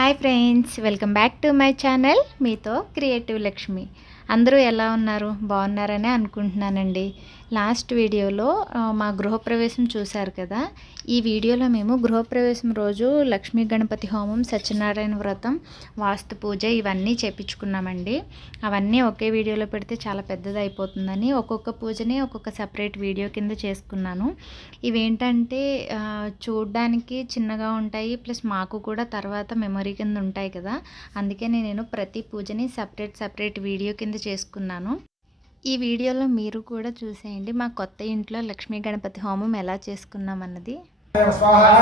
Hi friends welcome back to my channel. మీతో creative Lakshmi. అందరూ ఎలా ఉన్నారు? బాగున్నారని అనుకుంటున్నానండి. లాస్ట్ వీడియోలో మా గృహప్రవేశం చూశారు కదా. ఈ వీడియోలో మేము గృహప్రవేశం రోజు లక్ష్మీ గణపతి హోమం సత్యనారాయణ వ్రతం వాస్తు పూజ ఇవన్నీ చేపించుకున్నామండి. అవన్నీ ఒకే వీడియోలో పెడితే చాలా పెద్దది అయిపోతుందని ఒక్కొక్క పూజని ఒక్కొక్క సపరేట్ వీడియో కింద చేసుకున్నాను. ఇవేంటంటే చూడడానికి చూడ్డానికి చిన్నగా ఉంటాయి ప్లస్ మాకు కూడా తర్వాత మెమరీ కింద ఉంటాయి కదా. అందుకని నేను ప్రతి పూజని సపరేట్ సపరేట్ వీడియో కింద చేసుకున్నాను. ఈ వీడియోలో మీరు కూడా చూసేయండి మా కొత్త ఇంట్లో లక్ష్మీ గణపతి హోమం ఎలా చేసుకున్నాం అన్నది స్వాహా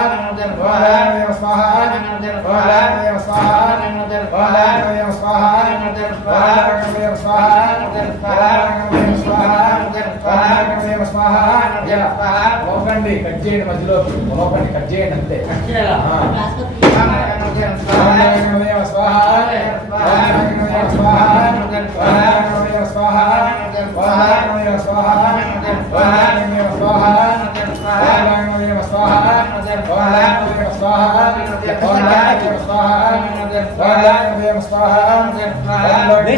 లోపండి కట్ చేయండి మధ్యలో లోపండి కట్ చేయండి అంతే స్వాహా ఓం స్వాహా ఓం స్వాహా ఓం స్వాహా ఓం స్వాహా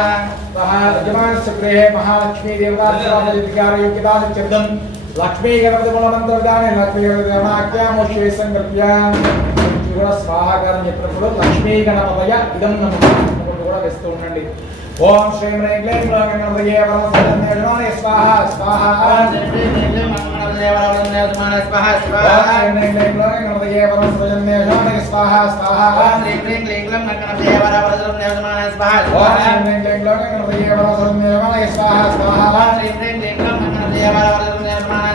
పరమశరణ్యజమానే స్వాహ స్వాహ ఓం శ్రీం హ్రీం క్లీం గ్లౌం గణపతయే పరమశరణ్యజమానే స్వాహ స్వాహ ఓం శ్రీం హ్రీం క్లీం గ్లౌం గణపతయే స్వాహ స్వాహ ఓం శ్రీం హ్రీం క్లీం గణపతయే స్వాహ స్వాహ ఓం శ్రీం స్వాహ స్వాహ ఓం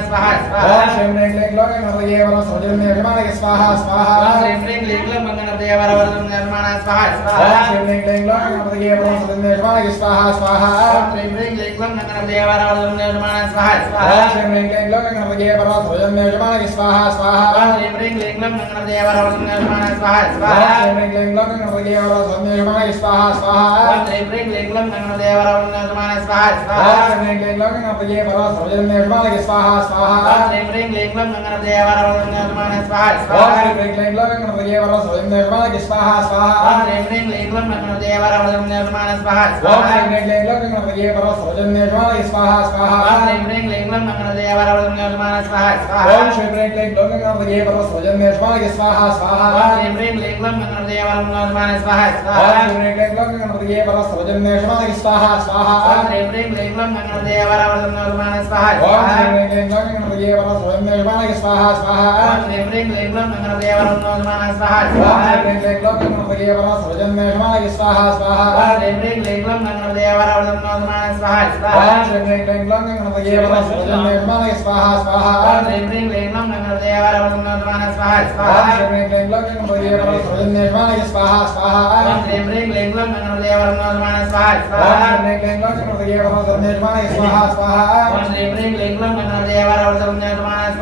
శ్రీం హ్రీం క్లీం గ్లౌం గణపతయే పరమశరణ్యజమానే స్వాహ స్వాహ ఓం శ్రీం హ్రీం క్లీం గ్లౌం గణపతయే పరమశరణ్యజమానే స్వాహ స్వాహ ఓం శ్రీం హ్రీం క్లీం గ్లౌం గణపతయే పరమశరణ్యజమానే స్వాహ స్వాహ ఓం శ్రీం హ్రీం క్లీం గ్లౌం గణపతయే పరమశరణ్యజమానే స్వాహ స్వాహ ఓం శ్రీం హ్రీం క్లీం గ్లౌం గణపతయే పరమశరణ్యజమానే స్వాహ స్వాహ ఓం శ్రీం హ్రీం క్లీం గ్లౌం గణపతయే పరమశరణ్యజమానే స్వాహ స్వాహ ఓం శ్రీం హ్రీం క్లీం గ్లౌం గణపతయే పరమశరణ్యజమానే స్వాహ స్వాహ ఓం శ్రీం హ్రీం క్లీం గ్లౌం గణపతయే పరమశరణ్యజమానే స్వాహ స్వాహ ఓం శ్రీం హ్రీం క్లీం గ్లౌం గణపతయే పరమశరణ్యజమానే స్వాహ స్వాహ ఓం శ్రీం హ్రీం క్లీం గ్లౌం గణపతయే పరమశరణ్యజమానే స్వాహ స్వాహ ఓం శ్రీం హ్రీం క్లీం గ్లౌం గణపతయే పరమశరణ్యజమానే స్వాహ స్వాహ ఓం శ్రీం హ్రీం క్లీం గ్లౌం గణపతయే పరమశరణ్యజమానే స్వాహ స్వాహ ఓం శ్రీం హ్రీం క్లీం గ్లౌం గణపతయే పరమశరణ్యజమానే స్వాహ స్వాహ ఓం శ్రీం హ్రీం క్లీం గ్లౌం గణపతయే పరమశరణ్యజమానే స్వాహ స్వాహ ఓం శ్రీం హ్రీం క్లీం గ్లౌం గణపతయే పరమశరణ్యజమానే స్వాహ స్వాహ ఓం శ్రీం హ్రీం క్లీం గ్లౌం గణపతయే పరమశరణ్యజమానే స్వాహ స్వాహ ఓం శ్రీం హ్రీం క్లీం గ్లౌం గణపతయే పరమశరణ్యజమానే స్వాహ స్వాహ ఓం శ్రీం హ్రీం క్లీం గ్లౌం గణపతయే పరమశరణ్యజమానే స్వాహ స్వాహ ఓం శ్రీం హ్రీం క్లీం గ్లౌం గణపతయే పరమశరణ్యజమానే స్వాహ స్వాహ ఓం శ్రీం హ్రీం క్లీం గ్లౌం గణపతయే పరమశరణ్యజమానే స్వాహ స్వాహ ఓం శ్రీం హ్రీం క్లీం గ్లౌం గణపతయే పరమశరణ్యజమానే స్వాహ స్వాహ ఓం శ్రీం హ్రీం క్లీం గ్లౌం గణపతయే పరమశరణ్యజమానే స్వాహ స్వాహ ఓం శ్రీం హ్రీం క్లీం గ్లౌం గణపతయే పరమశరణ్యజమానే స్వాహ స్వాహ ఓం శ్రీం హ్రీం క్లీం గ్లౌం గణపతయే పరమశరణ్యజమానే స్వాహ స్వాహ ఓం శ్రీం హ్రీం క్లీం గ్లౌం గణపతయే పరమశరణ్యజమానే స్వాహ స్వాహ ఓం శ్రీం హ్రీం క్లీం గ్లౌం గణపతయే పరమశరణయజమానే స్వాహ స్వాహ ఓం శ్రీం హ్రీం క్లీం గ్లౌం గణపతయే పరమశరణయజమానే స్వాహ స్వాహ ఓం శ్రీం హ్రీం క్లీం గ్లౌం గణపతయే పరమశరణయజమానే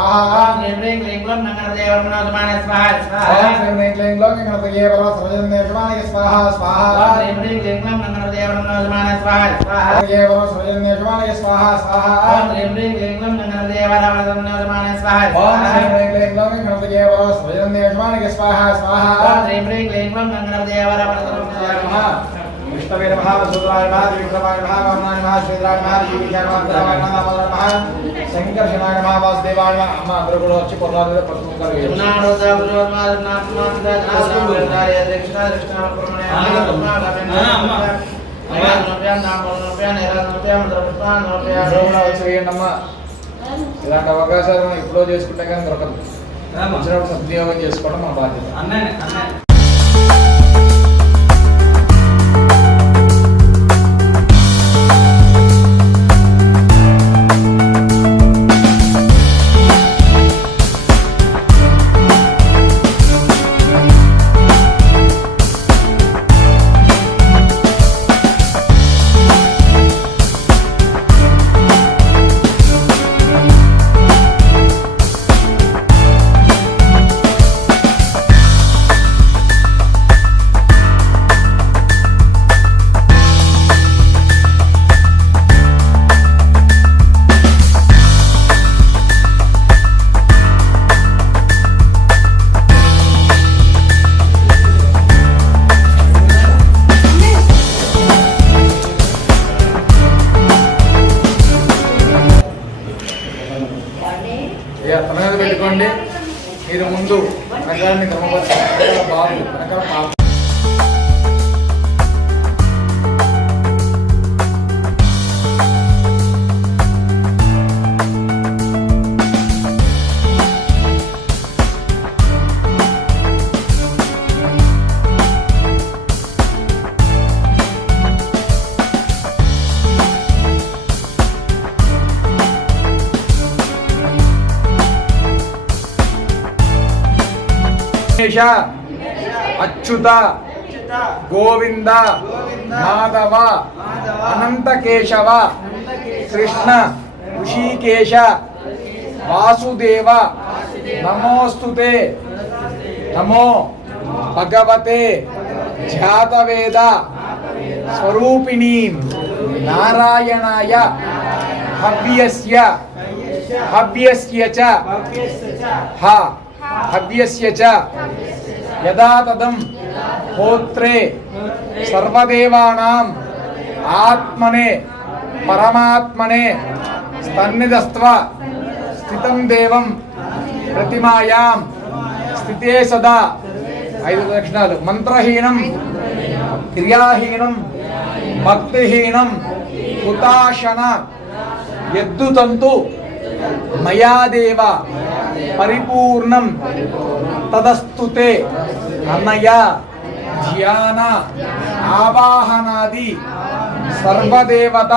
ఓం శ్రీం హ్రీం క్లీం గ్లౌం గణపతయే పరమశరణయజమానే స్వాహ స్వాహ ఓం శ్రీం హ్రీం క్లీం గ్లౌం గణపతయే పరమశరణయజమానే స్వాహ స్వాహ ఓం శ్రీం హ్రీం క్లీం గ్లౌం గణపతయే పరమశరణయజమానే స్వాహ స్వాహ ఓం శ్రీం హ్రీం క్లీం గ్లౌం గణపతయే పరమశరణయజమానే స్వాహ స్వాహ ఓం శ్రీం హ్రీం క్లీం గ్లౌం గణపతయే పరమశరణయజమానే స్వాహ స్వాహ ఓం శ్రీం హ్రీం క్లీం గ్లౌం గణపతయే పరమశరణయజమానే స్వాహ స్వాహ ఓం శ్రీం హ్రీం క్లీం గ్లౌం విష్ణవే నమః వసుదేవాయ నమః విక్రమాయ నమః వామనాయ నమః శ్రీధరాయ నమః జీవితాయ నమః ఉత్తరాయ నమః దామోదరాయ నమః శంకర్షణాయ నమః వాసుదేవాయ నమః అమ్మ అందరూ కూడా వచ్చి పొలాలు పట్టుకుని అందరూ కూడా వచ్చి వేయండి అమ్మా ఇలాంటి అవకాశాలు మనం ఎప్పుడో చేసుకుంటే కానీ దొరకదు. వచ్చినప్పుడు సద్వినియోగం చేసుకోవడం మన బాధ్యత. ఇక మీద పెట్టుకోండి. మీరు ముందు వెనకాలని క్రమపరచండి బాబు వెనకాల పాప గణేశ అచ్యుత. గోవింద. మాధవ. అనంత కేశవ కృష్ణ. ఋషికేశ. వాసుదేవ. నమోస్తుతే. నమో. భగవతే. జాతవేద. స్వరూపిణీ. నారాయణాయ. హవ్యస్య. హవ్యస్య చ. హ. హవ్యస్య చ యదా హోత్రే సర్వదేవానాం ఆత్మనే పరమాత్మనే స్తన్నిధస్త్వ స్థితం దేవం ప్రతిమాయాం స్థితే సదా ఐదు లక్షణాలు మంత్రహీనం క్రియాహీనం భక్తిహీనం హుతాశన ఎద్దుతంతు మయాదేవ పరిపూర్ణం తదస్తుతే అన్నయ ధ్యాన ఆవాహనాది సర్వదేవత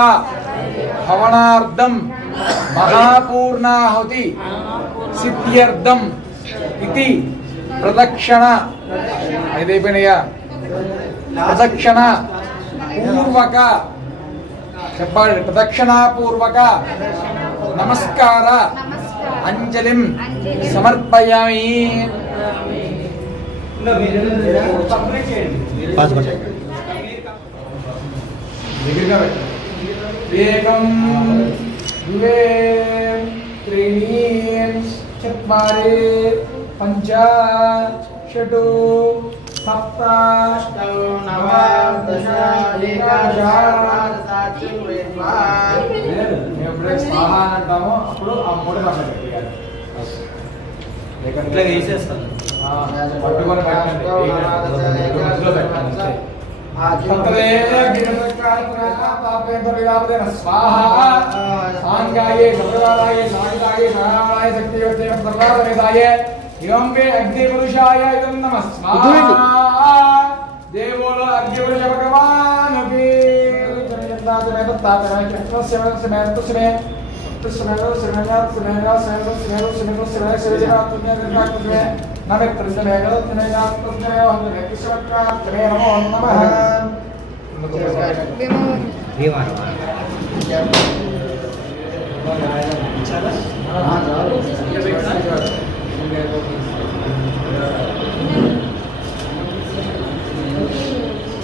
హవనార్థం మహాపూర్ణాహుతి సిద్ధ్యర్థం ఇది ప్రదక్షిణ ఐదైపోయినాయా ప్రదక్షిణ పూర్వక చెప్పండి ప్రదక్షిణాపూర్వక నమస్కార. అంజలిం సమర్పయామి. ఏకం ద్వే త్రీణి చత్వారి పంచ షట్ సప్త నవ దశ ఏకాదశ మేము ఎప్పుడైతే స్వాహ అని అంటామో అప్పుడు ఆ మూడు పక్కన పెట్టేయాలి. ఇట్లా వేసేస్తాను. ఆ, పట్టుకొని పెట్టండి. సాంగాయే సాగితాయ సర్వాదవేదాయ వే అగ్నిపురుషాయ ఇదం నమ స్వాహ దేవోలో అగ్నిపురుష semana tá, semana que vem, semana, semana, semana, semana.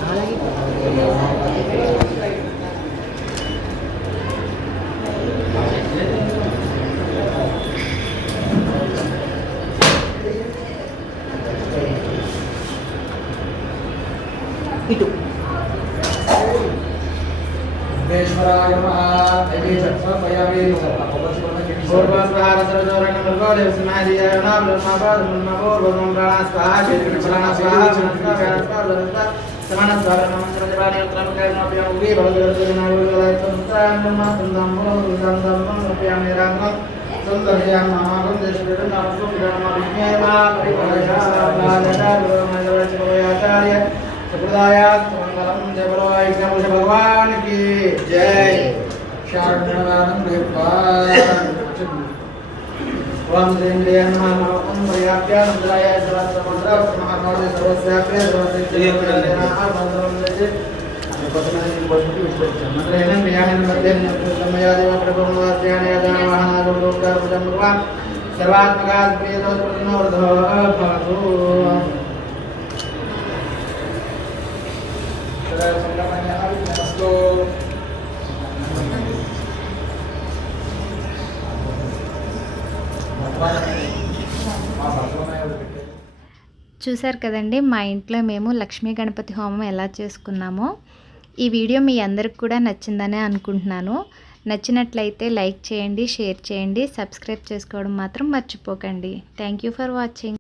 అలాగే బ్రహ్మపాద బ్రహ్మపూర్వం ప్రాణ స్వాహ చేతి ప్రాణ స్వాహ ప్రాణ స్వాహ సమాన స్వాహ మంత్ర జపాని ఉత్తరం కైనోప్య ఉగి బలగర నాగుల సంతాన సందం చూసారు కదండి మా ఇంట్లో మేము లక్ష్మీ గణపతి హోమం ఎలా చేసుకున్నామో. ఈ వీడియో మీ అందరికి కూడా నచ్చిందనే అనుకుంటున్నాను. నచ్చినట్లయితే లైక్ చేయండి షేర్ చేయండి సబ్స్క్రైబ్ చేసుకోవడం మాత్రం మర్చిపోకండి. Thank you for watching.